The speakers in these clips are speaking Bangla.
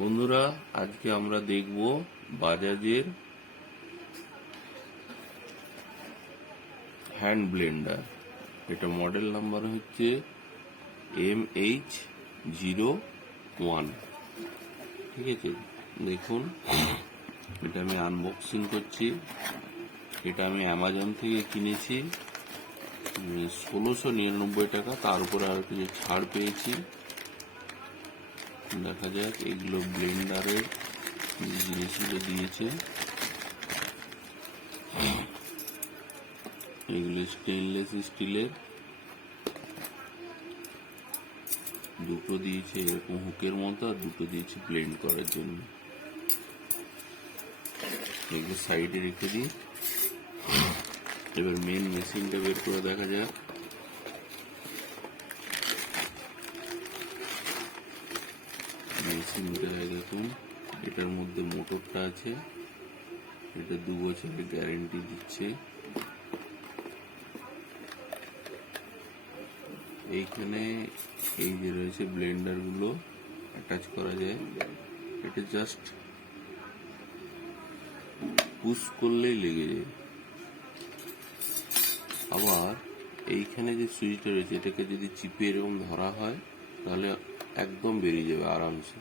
বন্ধুরা, আজকে আমরা দেখব বাজাজের হ্যান্ড ব্লেন্ডার। এটা মডেল নাম্বার হচ্ছে HM-01। ঠিক আছে, দেখুন এটা আমি আনবক্সিং করছি। এটা আমি অ্যামাজন থেকে কিনেছি 1699 টাকা, তার উপরে আর কিছু ছাড় পেয়েছি। দেখা যাক, এগুলো ব্লেন্ডারের জিনিসগুলো দিয়েছে। এগুলো স্টেনলেস স্টিলের, দুটো দিয়েছে এরকম হুকের মতো, আর দুটো দিয়েছে ব্লেন্ড করার জন্য। এগুলো সাইডে রেখে দিই। এবার মেন মেশিনটা বের করে দেখা যাক। মেশিনটা দেখুন, এটার মধ্যে মোটরটা আছে। এটা 2 বছরের গ্যারেন্টি দিচ্ছে। এইখানে এই যে রয়েছে ব্লেন্ডার গুলো অ্যাটাচ করা যায়। এটা জাস্ট পুশ করলেই লেগে যায়। আবার এইখানে যে সুইচটা রয়েছে, এটাকে যদি চিপে এরকম ধরা হয় তাহলে একদম বেরিয়ে যাবে আরামসে,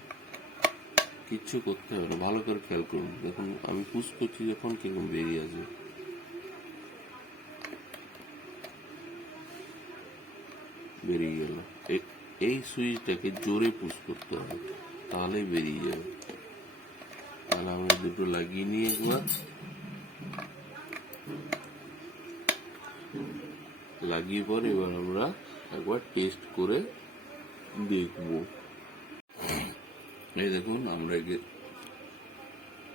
কিচ্ছু করতে হবে না। ভালো করে খেয়াল করুন, দেখুন আমি পুশ করছি যখন কিরকম বেরিয়ে আসবে। বেরিয়ে গেল। এই সুইচটাকে জোরে পুশ করতে হবে, তাহলেই বেরিয়ে যাবে। তাহলে আমরা দুটো লাগিয়ে নিই একবার। লাগিয়ে পরে এবার আমরা একবার টেস্ট করে দেখব। এই দেখুন, আমরা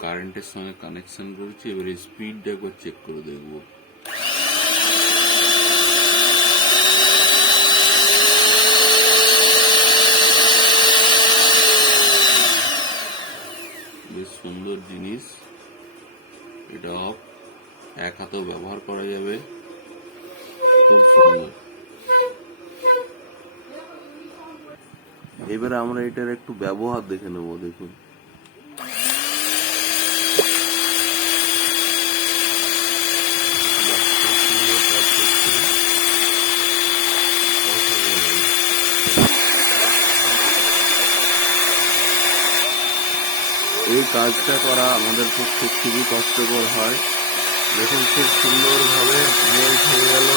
কারেন্টের সঙ্গে কানেকশন করেছি। এবার স্পিডটা একবার চেক করে দেখব। বেশ সুন্দর জিনিস এটা। এক হাতেও ব্যবহার করা যাবে, খুব সুন্দর। এবারে আমরা এটার একটু ব্যবহার দেখে নেব। দেখুন, এই কাজটা করা আমাদের পক্ষে খুবই কষ্টকর হয়। দেখুন, খুব সুন্দরভাবে মেল্ট হয়ে গেল।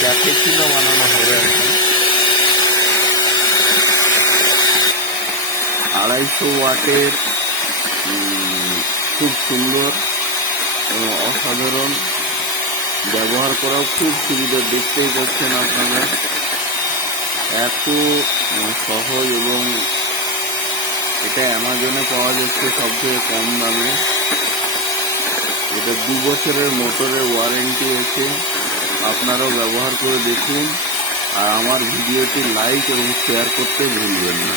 ক্যাপেচিনো বানানো হবে এখন। 250 ওয়াটের, খুব সুন্দর এবং অসাধারণ। ব্যবহার করাও খুব সুবিধা। দেখতেই পাচ্ছেন আপনারা, এত সহজ। এবং এটা অ্যামাজনে পাওয়া যাচ্ছে সবথেকে কম দামে। এটা 2 বছরের মোটরের ওয়ারেন্টি আছে। আপনারাও ব্যবহার করে দেখুন, আর আমার ভিডিওটি লাইক এবং শেয়ার করতে ভুলবেন না।